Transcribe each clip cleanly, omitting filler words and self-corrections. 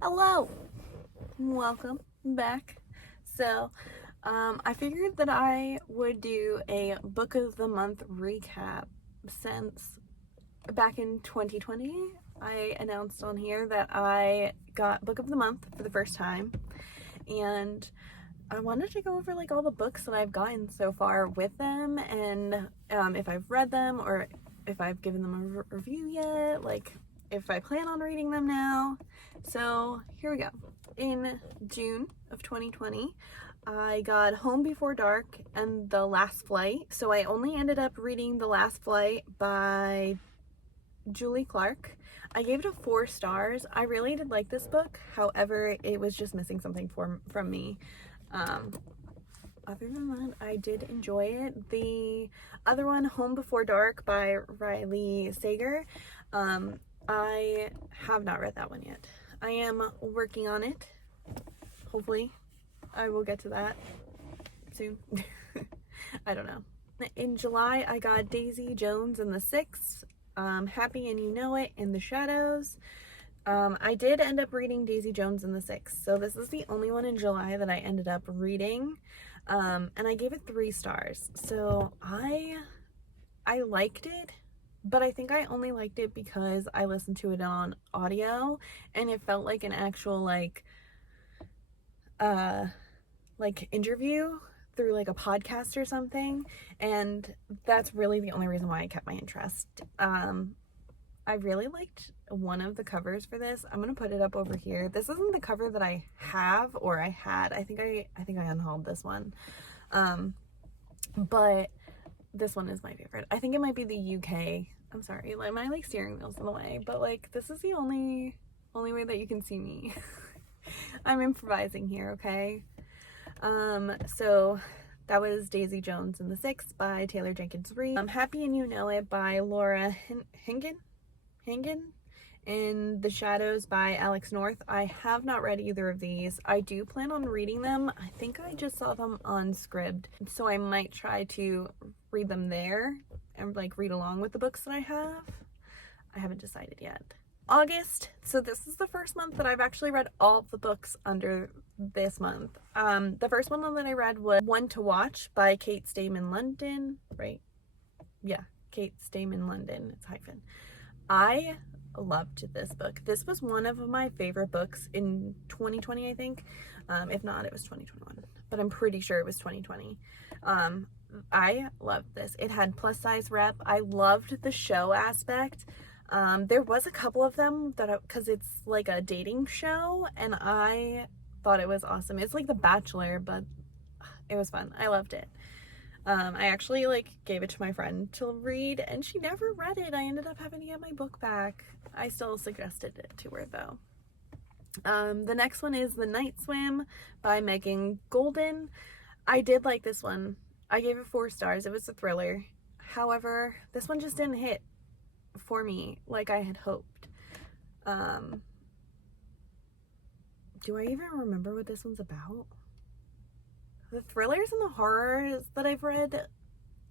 Hello, welcome back. So, I figured that I would do a book of the month recap since back in 2020 I announced on here that I got book of the month for the first time, and I wanted to go over like all the books that I've gotten so far with them, and if I've read them or if I've given them a review yet, like if I plan on reading them now. So here we go. In June of 2020, I got Home Before Dark and The Last Flight. So I only ended up reading The Last Flight by Julie Clark. I gave it a 4 stars. I really did like this book. However, it was just missing something from me. Other than that, I did enjoy it. The other one, Home Before Dark by Riley Sager, I have not read that one yet. I am working on it. Hopefully, I will get to that soon. I don't know. In July, I got Daisy Jones and the Six, Happy and You Know It, In the Shadows. I did end up reading Daisy Jones and the Six, so this is the only one in July that I ended up reading, and I gave it 3 stars. So I liked it, but I think I only liked it because I listened to it on audio, and it felt like an actual like interview through like a podcast or something, and that's really the only reason why I kept my interest. I really liked one of the covers for this. I'm gonna put it up over here. This isn't the cover that I have or I had. I think I unhauled this one. But this one is my favorite. I think it might be the UK. I'm sorry, like my like steering wheel's in the way, but like this is the only way that you can see me. I'm improvising here, okay? So that was Daisy Jones and the Six by Taylor Jenkins Reid. Happy and You Know It by Laura Hingen, In the Shadows by Alex North. I have not read either of these. I do plan on reading them. I think I just saw them on Scribd, so I might try to read them there and like read along with the books that I have. I haven't decided yet. August. So this is the first month that I've actually read all the books under this month. The first one that I read was One to Watch by Kate Stayman London, right? Yeah, Kate Stayman London. It's hyphen. I loved this book. This was one of my favorite books in 2020, I think. If not, it was 2021, but I'm pretty sure it was 2020. I loved this. It had plus size rep. I loved the show aspect. There was a couple of them that because it's like a dating show, and I thought it was awesome. It's like The Bachelor, but it was fun. I loved it. I actually like gave it to my friend to read, and she never read it. I ended up having to get my book back. I still suggested it to her though. The next one is The Night Swim by Megan Golden. I did like this one. I gave it 4 stars. It was a thriller. However, this one just didn't hit for me like I had hoped. Do I even remember what this one's about? The thrillers and the horrors that I've read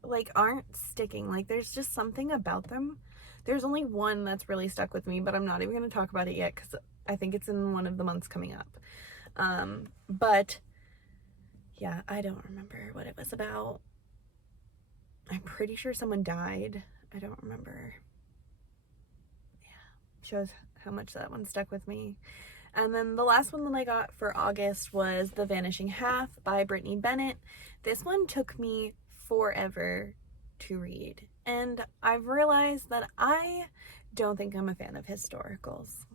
like aren't sticking. Like there's just something about them. There's only one that's really stuck with me, but I'm not even going to talk about it yet because I think it's in one of the months coming up. But yeah, I don't remember what it was about. I'm pretty sure someone died. I don't remember. Yeah, shows how much that one stuck with me. And then the last one that I got for August was The Vanishing Half by Brittany Bennett. This one took me forever to read, and I've realized that I don't think I'm a fan of historicals.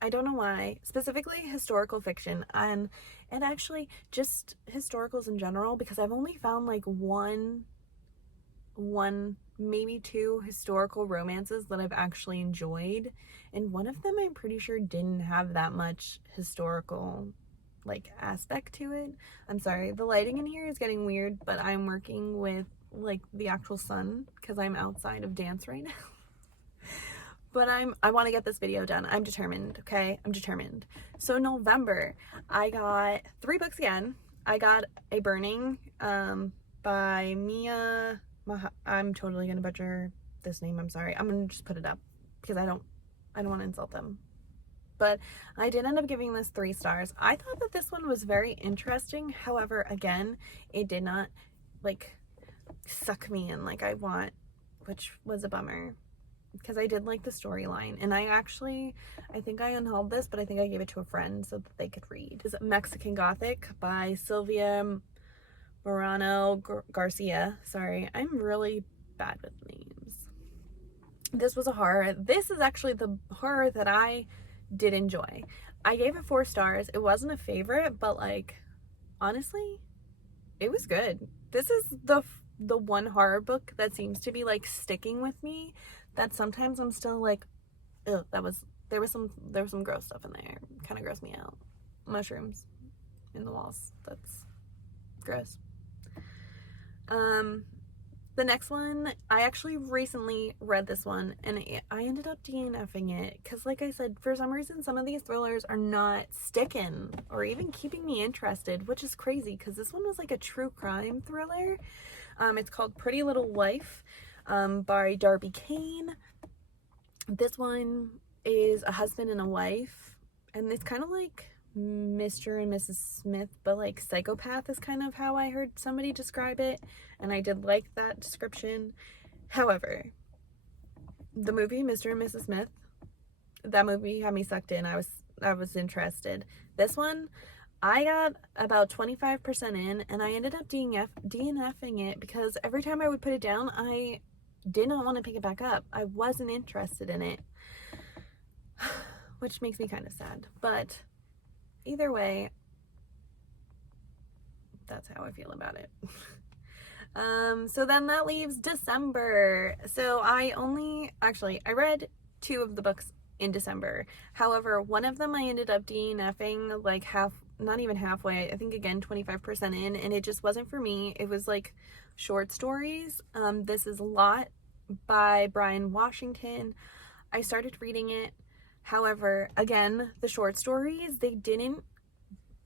I don't know why, specifically historical fiction, and actually just historicals in general, because I've only found like one maybe 2 historical romances that I've actually enjoyed, and one of them I'm pretty sure didn't have that much historical like aspect to it. I'm sorry, the lighting in here is getting weird, but I'm working with like the actual sun because I'm outside of dance right now. But I want to get this video done. I'm determined, okay? I'm determined. So November, I got 3 books again. I got A Burning by Mia I'm totally gonna butcher this name. I'm sorry. I'm gonna just put it up because I don't want to insult them. but I did end up giving this 3 stars. I thought that this one was very interesting. However, again, it did not like suck me in like I want, which was a bummer because I did like the storyline. And I think I unhauled this, but I think I gave it to a friend so that they could read. It's Mexican Gothic by Sylvia Morano Garcia. Sorry, I'm really bad with names. This was a horror. This is actually the horror that I did enjoy. I gave it 4 stars. It wasn't a favorite, but like, honestly, it was good. This is the one horror book that seems to be like sticking with me, that sometimes I'm still like, ugh, there was some gross stuff in there. Kind of grossed me out. Mushrooms in the walls. That's gross. The next one, I actually recently read this one, and I ended up DNFing it because, like I said, for some reason some of these thrillers are not sticking or even keeping me interested, which is crazy because this one was like a true crime thriller. It's called Pretty Little Life by Darby Kane. This one is a husband and a wife, and it's kind of like Mr. and Mrs. Smith, but like psychopath is kind of how I heard somebody describe it, and I did like that description. However, the movie Mr. and Mrs. Smith, that movie had me sucked in. I was interested. This one, I got about 25% in, and I ended up DNFing it because every time I would put it down, I did not want to pick it back up. I wasn't interested in it, which makes me kind of sad, but either way, that's how I feel about it. So then that leaves December. So I read 2 of the books in December. However, one of them I ended up DNFing like not even halfway, I think again 25% in, and it just wasn't for me. It was like short stories. This is Lot by Bryan Washington. I started reading it. However, again, the short stories, they didn't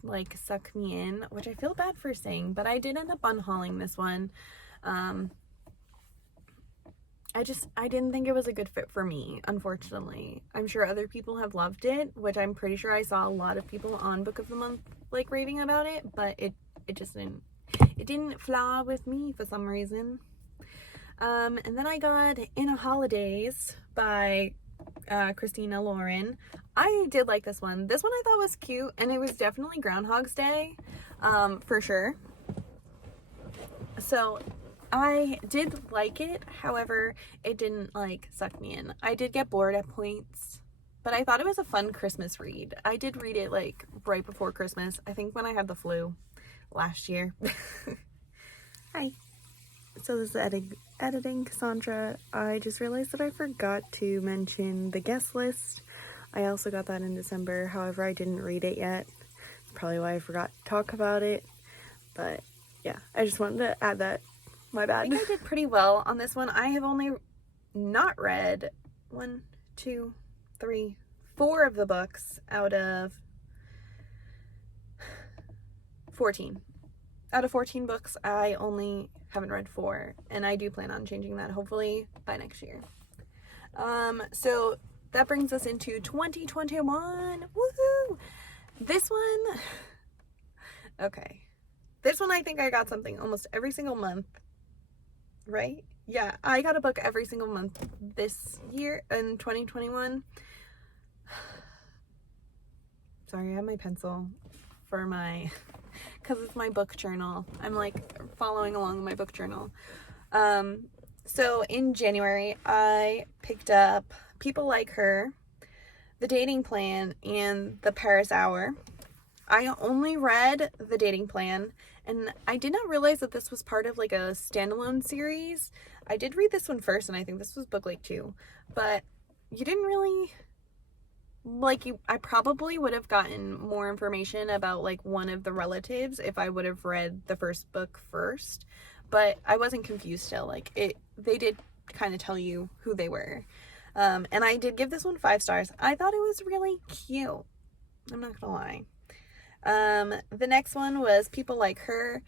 like suck me in, which I feel bad for saying, but I did end up unhauling this one. I didn't think it was a good fit for me, unfortunately. I'm sure other people have loved it, which I'm pretty sure I saw a lot of people on Book of the Month like raving about it, but it just didn't fly with me for some reason. And then I got In a Holidays by Christina Lauren. I did like this one. This one I thought was cute, and it was definitely Groundhog's Day, for sure. So I did like it. However, it didn't like suck me in. I did get bored at points, but I thought it was a fun Christmas read. I did read it like right before Christmas, I think when I had the flu last year. Hi. So this is editing Cassandra. I just realized that I forgot to mention the guest list. I also got that in December. However, I didn't read it yet. That's probably why I forgot to talk about it. But yeah, I just wanted to add that. My bad. I think I did pretty well on this one. I have only not read 1, 2, 3, 4 of the books out of 14. Out of 14 books, I only haven't read 4, and I do plan on changing that hopefully by next year. So that brings us into 2021. Woohoo! This one, okay. This one I think I got something almost every single month, right? Yeah, I got a book every single month this year in 2021. Sorry, I have my pencil for because it's my book journal. I'm like following along in my book journal. So in January, I picked up People Like Her, The Dating Plan, and The Paris Hour. I only read The Dating Plan, and I did not realize that this was part of like a standalone series. I did read this one first, and I think this was book like 2, but you didn't really I probably would have gotten more information about like one of the relatives if I would have read the first book first, but I wasn't confused still. They did kind of tell you who they were. And I did give this one 5 stars. I thought it was really cute. I'm not gonna lie. The next one was People Like Her.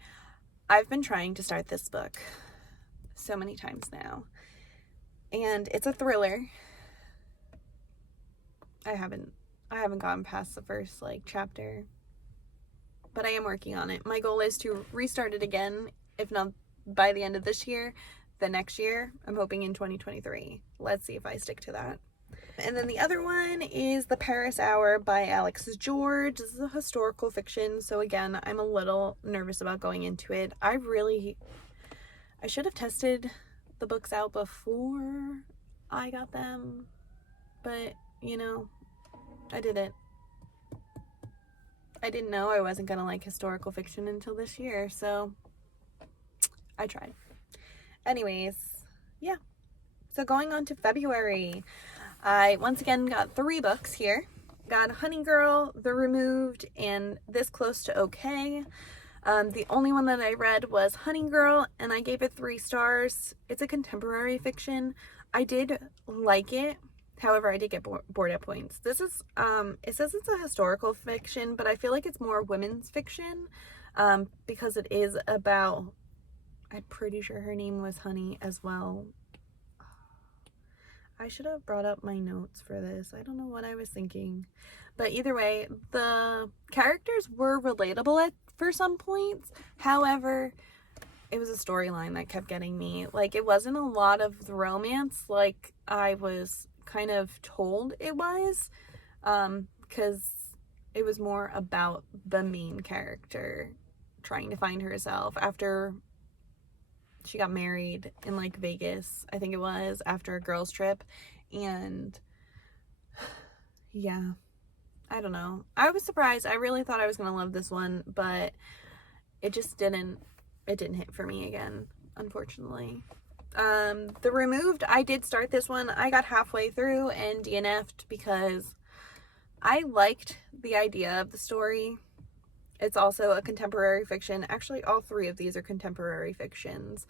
I've been trying to start this book so many times now, and it's a thriller. I haven't I haven't gotten past the first like chapter, but I am working on it. My goal is to restart it again, if not by the end of this year, the next year. I'm hoping in 2023. Let's see if I stick to that. And then the other one is The Paris Hour by Alex George. This is a historical fiction, so again, I'm a little nervous about going into it. I should have tested the books out before I got them, but you know, I didn't. I didn't know I wasn't gonna like historical fiction until this year, so I tried. Anyways, yeah. So going on to February, I once again got 3 books here. Got Honey Girl, The Removed, and This Close to Okay. The only one that I read was Honey Girl, and I gave it 3 stars. It's a contemporary fiction. I did like it. However, I did get bored at points. This is, it says it's a historical fiction, but I feel like it's more women's fiction, because it is about, I'm pretty sure her name was Honey as well. I should have brought up my notes for this. I don't know what I was thinking. But either way, the characters were relatable for some points. However, it was a storyline that kept getting me. Like, it wasn't a lot of the romance like I was kind of told it was. Because it was more about the main character trying to find herself after she got married in like Vegas, I think it was, after a girls' trip. And yeah, I don't know. I was surprised. I really thought I was gonna love this one, but it just didn't hit for me again, unfortunately. The Removed, I did start this one. I got halfway through and DNF'd because I liked the idea of the story. It's also a contemporary fiction. Actually, all 3 of these are contemporary fictions.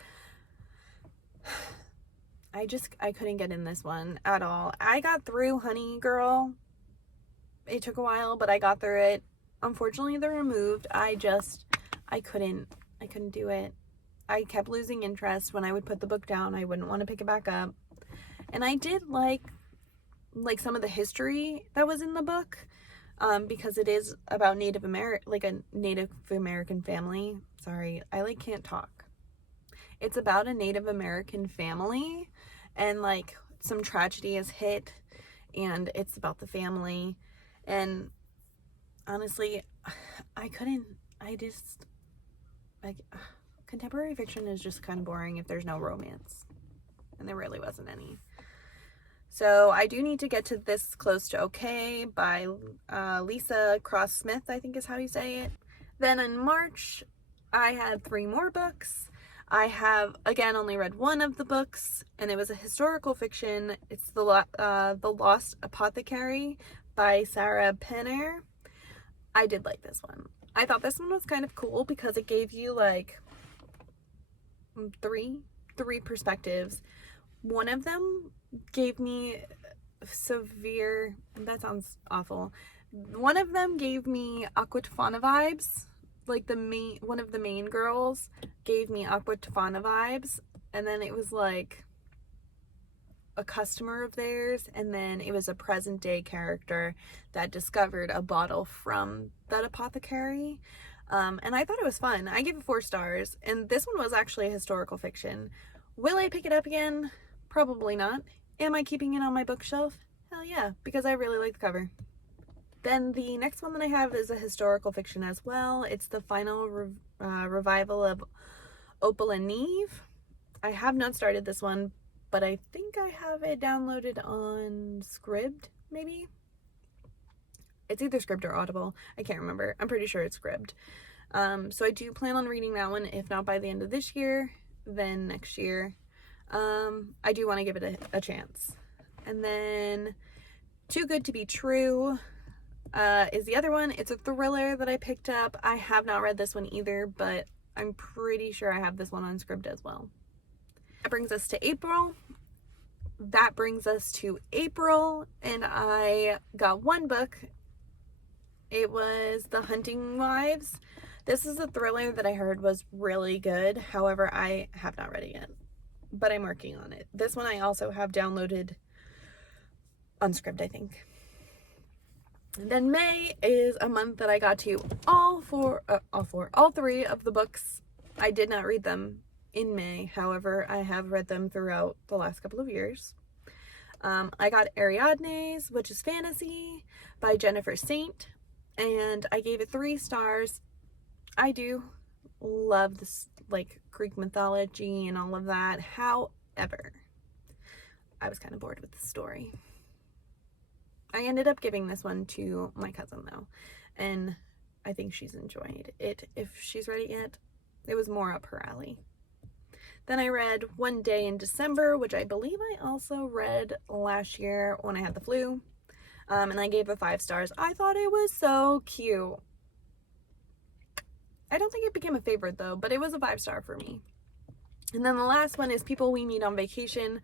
I couldn't get in this one at all. I got through Honey Girl. It took a while, but I got through it. Unfortunately, The Removed, I couldn't do it. I kept losing interest. When I would put the book down, I wouldn't want to pick it back up. And I did like some of the history that was in the book. Because it is about a Native American family. Sorry, I can't talk. It's about a Native American family, and like some tragedy has hit, and it's about the family. And honestly, contemporary fiction is just kind of boring if there's no romance, and there really wasn't any. So I do need to get to This Close to Okay by Lisa Cross Smith, I think is how you say it. Then in March, I had 3 more books. I have, again, only read 1 of the books, and it was a historical fiction. It's The Lost Apothecary by Sarah Penner. I did like this one. I thought this one was kind of cool because it gave you like three perspectives. One of them gave me severe, that sounds awful. One of them gave me Aqua Tofana vibes. Like one of the main girls gave me Aqua Tofana vibes. And then it was like a customer of theirs. And then it was a present day character that discovered a bottle from that apothecary. And I thought it was fun. I gave it 4 stars. And this one was actually a historical fiction. Will I pick it up again? Probably not. Am I keeping it on my bookshelf? Hell yeah, because I really like the cover. Then the next one that I have is a historical fiction as well. It's the final revival of Opal and Neve. I have not started this one, but I think I have it downloaded on Scribd, maybe? It's either Scribd or Audible. I can't remember. I'm pretty sure it's Scribd. So I do plan on reading that one, if not by the end of this year, then next year. I do want to give it a chance. And then Too Good to Be True is the other one. It's a thriller that I picked up. I have not read this one either, but I'm pretty sure I have this one on Scribd as well. That brings us to April. And I got 1 book. It was The Hunting Wives. This is a thriller that I heard was really good. However, I have not read it yet, but I'm working on it. This one I also have downloaded on Scribd, I think. Then May is a month that I got to all three of the books. I did not read them in May. However, I have read them throughout the last couple of years. I got Ariadne's, which is fantasy, by Jennifer Saint, and I gave it 3 stars. I do love this, like, Greek mythology and all of that. However, I was kind of bored with the story. I ended up giving this one to my cousin though, and I think she's enjoyed it. If she's read it yet, it was more up her alley. Then I read One Day in December, which I believe I also read last year when I had the flu, and I gave it 5 stars. I thought it was so cute. I don't think it became a favorite though, but it was a 5-star for me. And then the last one is People We Meet on Vacation.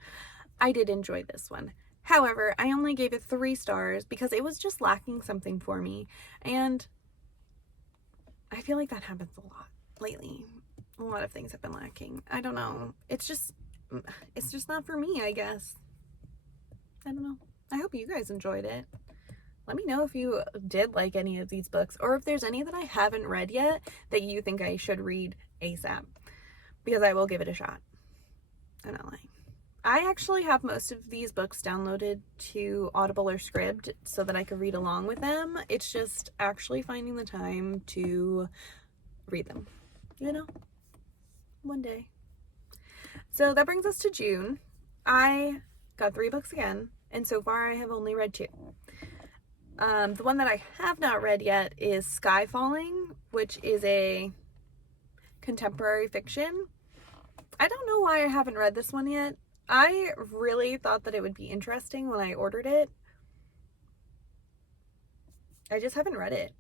I did enjoy this one. However, I only gave it 3 stars because it was just lacking something for me. And I feel like that happens a lot lately. A lot of things have been lacking. I don't know. It's just not for me, I guess. I don't know. I hope you guys enjoyed it. Let me know if you did like any of these books, or if there's any that I haven't read yet that you think I should read ASAP, because I will give it a shot. I'm not lying. I actually have most of these books downloaded to Audible or Scribd so that I could read along with them. It's just actually finding the time to read them, you know, one day. So that brings us to June. I got 3 books again, and so far I have only read 2. The one that I have not read yet is Sky Falling, which is a contemporary fiction. I don't know why I haven't read this one yet. I really thought that it would be interesting when I ordered it. I just haven't read it.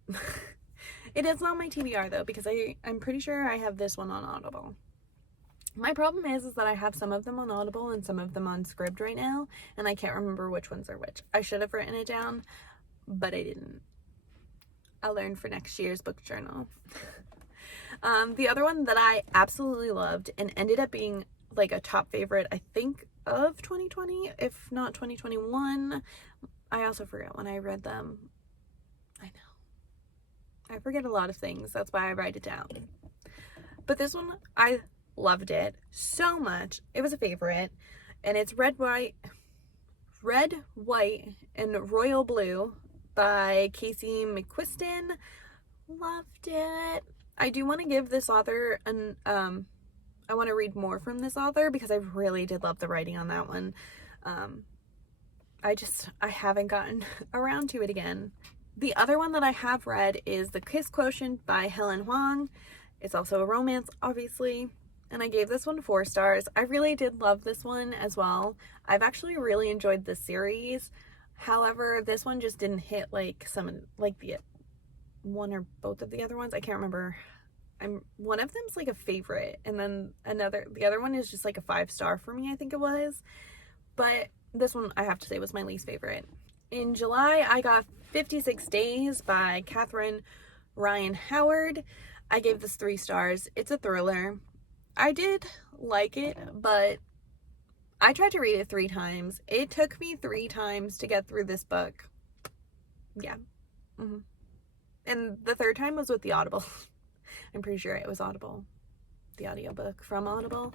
It is on my TBR though, because I'm pretty sure I have this one on Audible. My problem is that I have some of them on Audible and some of them on Scribd right now, and I can't remember which ones are which. I should have written it down, but I didn't. I'll learn for next year's book journal. The other one that I absolutely loved and ended up being like a top favorite, I think, of 2020, if not 2021. I also forget when I read them. I know. I forget a lot of things. That's why I write it down. But this one, I loved it so much. It was a favorite. And it's Red, White, and Royal Blue by Casey McQuiston. Loved it. I do want to give this author I want to read more from this author because I really did love the writing on that one. I haven't gotten around to it again. The other one that I have read is The Kiss Quotient by Helen Hoang. It's also a romance, obviously, and I gave this one 4 stars. I really did love this one as well. I've actually really enjoyed this series. However, this one just didn't hit like the one or both of the other ones. I can't remember. One of them's like a favorite, and then the other one is just like a 5-star for me, I think it was. But this one, I have to say, was my least favorite. In July, I got 56 Days by Catherine Ryan Howard. I gave this 3 stars. It's a thriller. I did like it, but I tried to read it 3 times. It took me 3 times to get through this book. Yeah. And the 3rd time was with the Audible. I'm pretty sure it was Audible. The audiobook from Audible.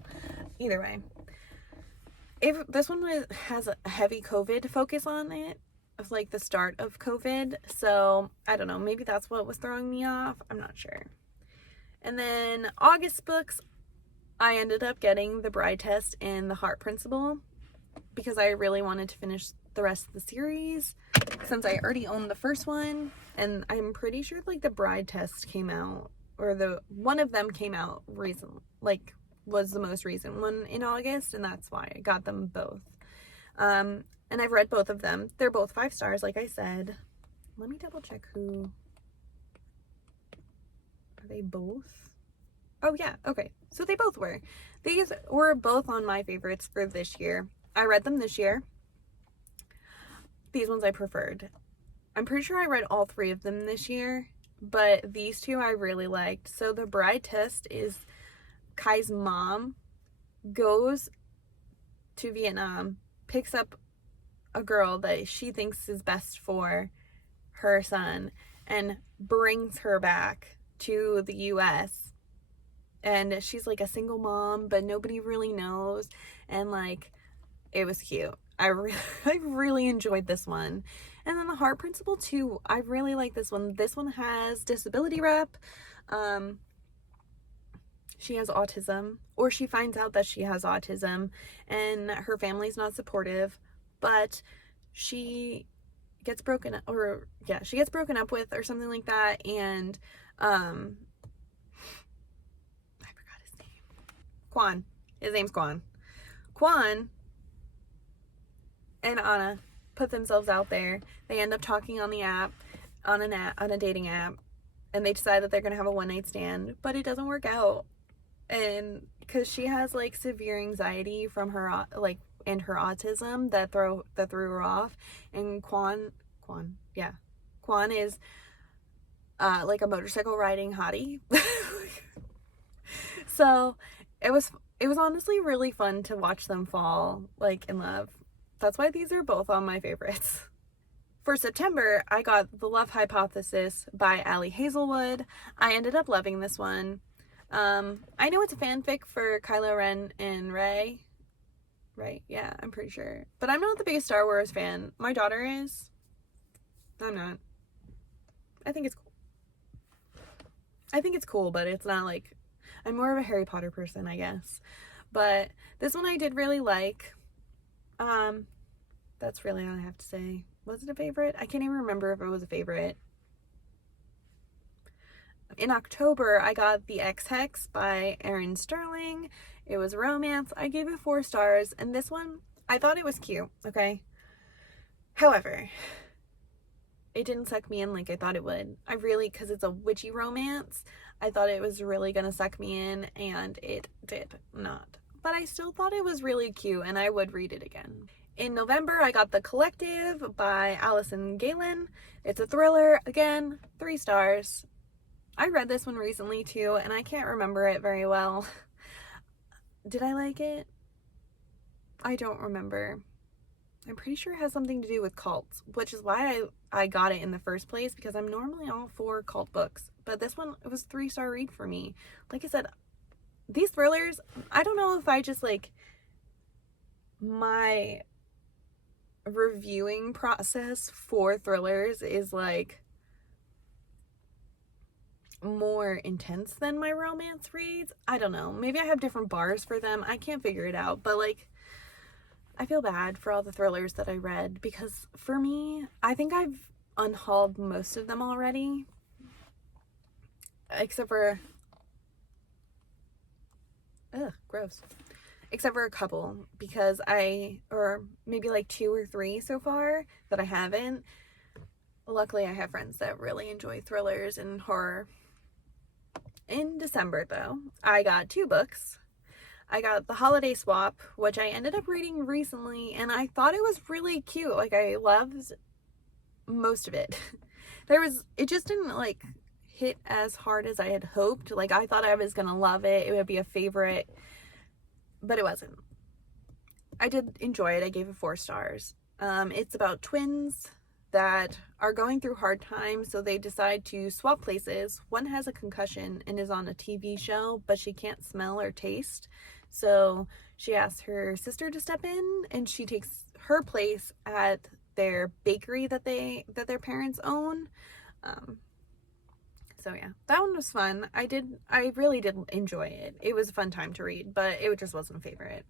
Either way. This one has a heavy COVID focus on it. Of like the start of COVID. So, I don't know. Maybe that's what was throwing me off. I'm not sure. And then August books, I ended up getting The Bride Test and The Heart Principle because I really wanted to finish the rest of the series since I already owned the first one, and I'm pretty sure like The Bride Test came out, or one of them came out recently, like was the most recent one in August, and that's why I got them both. And I've read both of them. They're both 5 stars, like I said. Let me double check who. Are they both? Oh yeah, okay. So they both were. These were both on my favorites for this year. I read them this year. These ones I preferred. I'm pretty sure I read all 3 of them this year, but these 2 I really liked. So The Bride Test is Kai's mom goes to Vietnam, picks up a girl that she thinks is best for her son and brings her back to the US. And she's like a single mom, but nobody really knows. And like, it was cute. I really enjoyed this one. And then The Heart Principle too. I really like this one. This one has disability rep. She has autism, or she finds out that she has autism, and her family's not supportive, but she gets broken up, or yeah, she gets broken up with or something like that. And I forgot his name. Quan. His name's Quan. Quan and Anna put themselves out there. They end up talking on the app, on a dating app, and they decide that they're gonna have a one-night stand, but it doesn't work out. And because she has like severe anxiety from her like and her autism that threw her off. And Quan is like a motorcycle riding hottie. So it was honestly really fun to watch them fall like in love. That's why these are both on my favorites. For September, I got The Love Hypothesis by Ali Hazelwood. I ended up loving this one. I know it's a fanfic for Kylo Ren and Rey. Right? Yeah, I'm pretty sure. But I'm not the biggest Star Wars fan. My daughter is. I'm not. I think it's cool, but it's not like... I'm more of a Harry Potter person, I guess. But this one I did really like. That's really all I have to say. Was it a favorite? I can't even remember if it was a favorite. In October, I got The Ex-Hex by Erin Sterling. It was a romance. I gave it 4 stars, and this one, I thought it was cute, okay? However, it didn't suck me in like I thought it would. Because it's a witchy romance, I thought it was really gonna suck me in, and it did not. But I still thought it was really cute, and I would read it again. In November, I got The Collective by Allison Galen. It's a thriller. Again, 3 stars. I read this one recently too, and I can't remember it very well. Did I like it? I don't remember. I'm pretty sure it has something to do with cults, which is why I got it in the first place, because I'm normally all for cult books. But this one, it was a 3-star read for me. Like I said, these thrillers, I don't know if I just like... My reviewing process for thrillers is like... more intense than my romance reads. I don't know. Maybe I have different bars for them. I can't figure it out. But like, I feel bad for all the thrillers that I read, because for me, I think I've unhauled most of them already. Except for... Ugh, gross. Except for a couple, because or maybe like 2 or 3 so far that I haven't. Luckily, I have friends that really enjoy thrillers and horror. In December, though, I got 2 books. I got The Holiday Swap, which I ended up reading recently, and I thought it was really cute. Like, I loved most of it. It just didn't, like, hit as hard as I had hoped. Like, I thought I was gonna love it. It would be a favorite, but it wasn't. I did enjoy it. I gave it 4 stars. It's about twins that are going through hard times, so they decide to swap places. One has a concussion and is on a TV show, but she can't smell or taste. So she asks her sister to step in, and she takes her place at their bakery that their parents own. So yeah, that one was fun. I really did enjoy it. It was a fun time to read, but it just wasn't a favorite.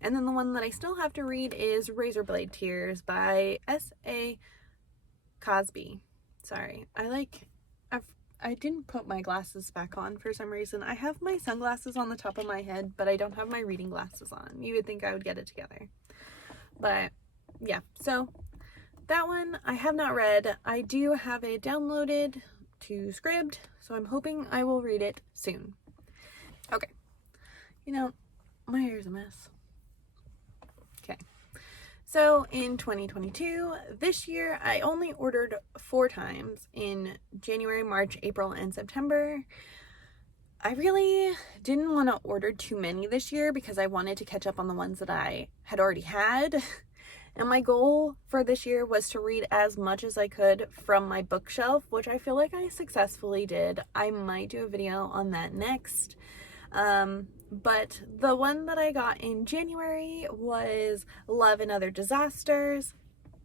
And then the one that I still have to read is Razorblade Tears by S.A. Cosby. Sorry. I didn't put my glasses back on for some reason. I have my sunglasses on the top of my head, but I don't have my reading glasses on. You would think I would get it together. But yeah, so that one I have not read. I do have it downloaded to Scribd, so I'm hoping I will read it soon. Okay. You know, my hair's a mess. Okay. So in 2022, this year, I only ordered 4 times in January, March, April, and September. I really didn't want to order too many this year because I wanted to catch up on the ones that I had already had. And my goal for this year was to read as much as I could from my bookshelf, which I feel like I successfully did. I might do a video on that next. But the one that I got in January was Love and Other Disasters.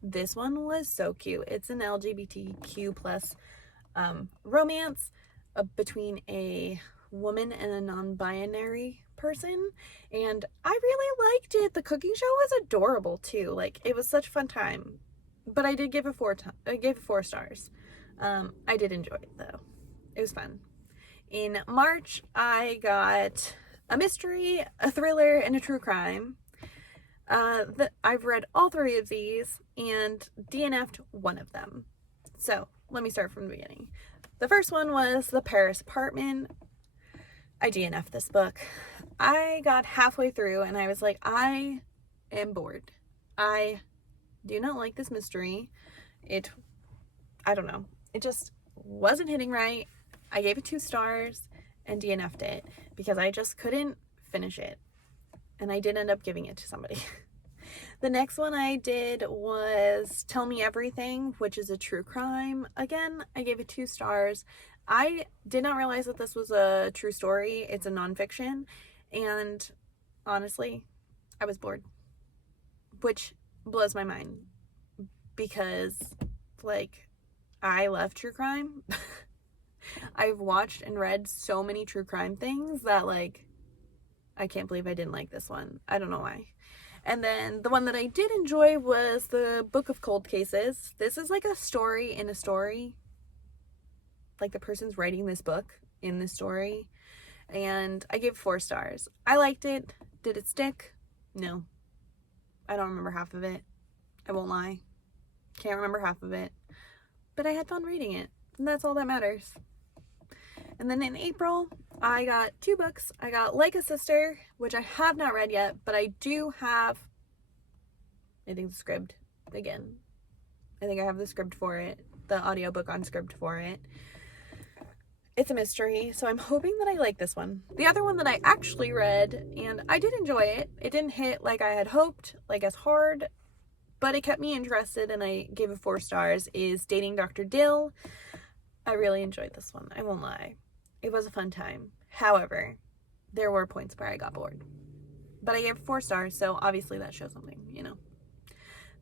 This one was so cute. It's an LGBTQ plus romance between a woman and a non-binary person, and I really liked it. The cooking show was adorable too. Like, it was such a fun time. But I did give it I gave it 4 stars. I did enjoy it though. It was fun. In March, I got a mystery, a thriller, and a true crime. I've read all 3 of these and DNF'd one of them. So let me start from the beginning. The first one was The Paris Apartment. I DNF'd this book. I got halfway through and I was like, I am bored. I do not like this mystery. I don't know. It just wasn't hitting right. I gave it 2 stars and DNF'd it because I just couldn't finish it. And I did end up giving it to somebody. The next one I did was Tell Me Everything, which is a true crime. Again, I gave it 2 stars. I did not realize that this was a true story. It's a nonfiction. And honestly, I was bored. Which blows my mind. Because, like, I love true crime. I've watched and read so many true crime things that, like, I can't believe I didn't like this one. I don't know why. And then the one that I did enjoy was the Book of Cold Cases. This is like a story in a story. Like, the person's writing this book in the story. And I gave 4 stars. I liked it. Did it stick? No. I don't remember half of it. I won't lie. Can't remember half of it. But I had fun reading it. And that's all that matters. And then in April, I got 2 books. I got Like a Sister, which I have not read yet, but I do have, I think, the script again. I think I have the script for it, the audiobook on script for it. It's a mystery, so I'm hoping that I like this one. The other one that I actually read, and I did enjoy it. It didn't hit like I had hoped, like as hard, but it kept me interested and I gave it 4 stars, is Dating Dr. Dill. I really enjoyed this one, I won't lie. It was a fun time. However, there were points where I got bored. But I gave 4 stars, so obviously that shows something, you know.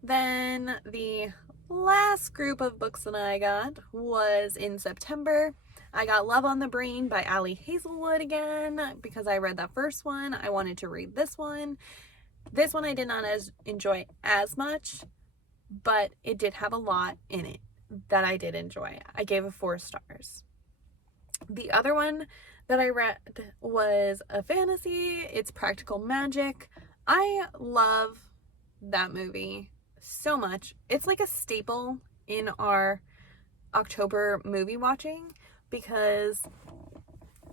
Then the last group of books that I got was in September. I got Love on the Brain by Ali Hazelwood again because I read that first one. I wanted to read this one. This one I did not enjoy as much, but it did have a lot in it that I did enjoy. I gave it 4 stars. The other one that I read was a fantasy. It's Practical Magic. I love that movie so much. It's like a staple in our October movie watching because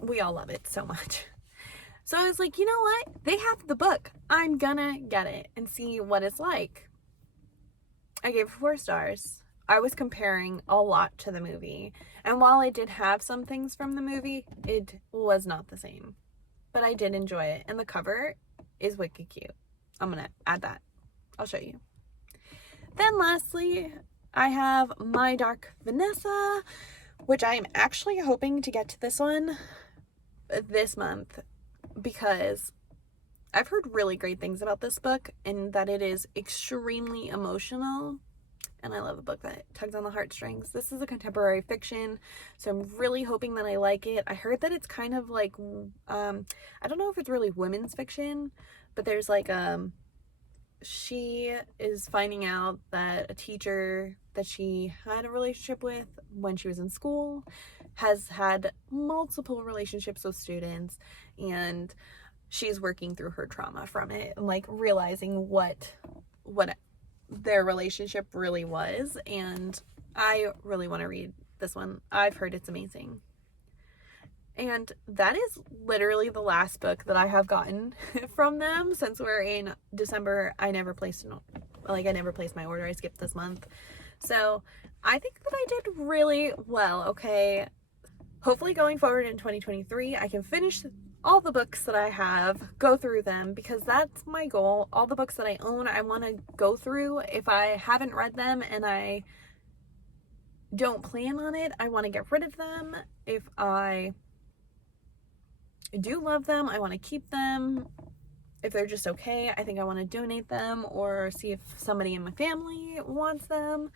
we all love it so much. So I was like, you know what? They have the book. I'm gonna get it and see what it's like. I gave it 4 stars. I was comparing a lot to the movie. And while I did have some things from the movie, it was not the same. But I did enjoy it. And the cover is wicked cute. I'm gonna add that. I'll show you. Then lastly, I have My Dark Vanessa, which I am actually hoping to get to this one this month because I've heard really great things about this book and that it is extremely emotional. And I love a book that tugs on the heartstrings. This is a contemporary fiction, so I'm really hoping that I like it. I heard that it's kind of like, I don't know if it's really women's fiction, but there's like, she is finding out that a teacher that she had a relationship with when she was in school has had multiple relationships with students, and she's working through her trauma from it and like realizing what their relationship really was. And I really want to read this one. I've heard it's amazing. And that is literally the last book that I have gotten from them since we're in December. I never placed my order. I skipped this month. So I think that I did really well, okay? Hopefully going forward in 2023, I can finish all the books that I have, go through them, because that's my goal. All the books that I own, I want to go through. If I haven't read them and I don't plan on it, I want to get rid of them. If I do love them, I want to keep them. If they're just okay, I think I want to donate them or see if somebody in my family wants them.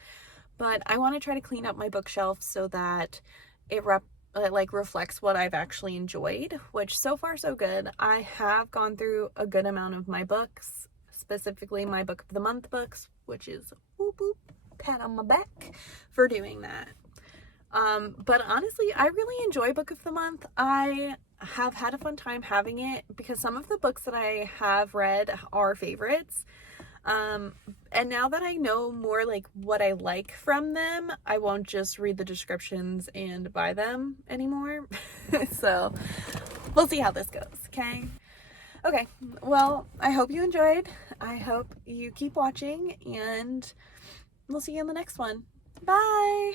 But I want to try to clean up my bookshelf so that it reflects what I've actually enjoyed, which so far so good. I have gone through a good amount of my books, specifically my book of the month books, which is whoop whoop, pat on my back for doing that. But honestly, I really enjoy book of the month. I have had a fun time having it because some of the books that I have read are favorites. And now that I know more like what I like from them, I won't just read the descriptions and buy them anymore. So we'll see how this goes, okay? Okay, well, I hope you enjoyed. I hope you keep watching, and we'll see you in the next one. Bye!